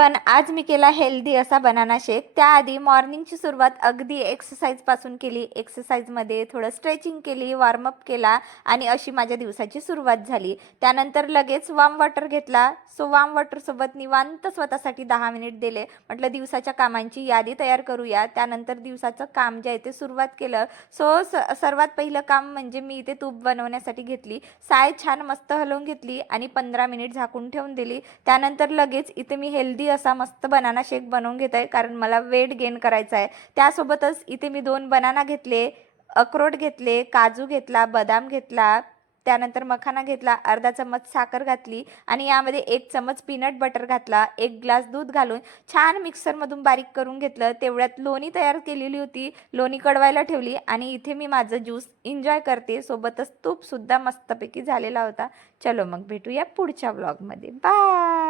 Everyone, आज मी केला healthy असा बनाना शेक। त्याआधी मॉर्निंगची सुरुवात अगदी एक्सरसाइजपासून केली। एक्सरसाइजमध्ये थोडं स्ट्रेचिंग केली, वॉर्मअप केला आणि अशी माझ्या दिवसाची सुरुवात झाली। त्यानंतर लगेच वार्म वॉटर घेतला। वार्म वॉटरसोबत निवांत स्वतःसाठी 10 मिनिट दिले। म्हटलं दिवसाच्या कामांची यादी तयार करूया। त्यानंतर दिवसाचं काम जे आहे ते सुरुवात केलं। सर्वात पहिलं काम म्हणजे मी इथे तूप बनवण्यासाठी घेतली। साय छान मस्त हलवून घेतली आणि 15 मिनिट झाकून ठेवून दिली। त्यानंतर लगेच इथे मी हेल्दी असा मस्त बनाना शेक बनवून घेत आहे, कारण मला वेट गेन करायचा आहे। त्यासोबतच इथे मी 2 बनाना घेतले, अक्रोड घेतले, काजू घेतला, बदाम घेतला, त्यानंतर मखाना घेतला, अर्धा चमच साखर घातली आणि यामध्ये 1 चमच पीनट बटर घातला। 1 ग्लास दूध घालून छान मिक्सरमधून बारीक करून घेतलं। तेवढ्यात लोणी तयार केलेली होती, लोणी कडवायला ठेवली आणि इथे मी माझं ज्यूस एन्जॉय करते। सोबतच तूपसुद्धा मस्तपैकी झालेला होता। चलो मग भेटूया पुढच्या व्लॉगमध्ये। बाय।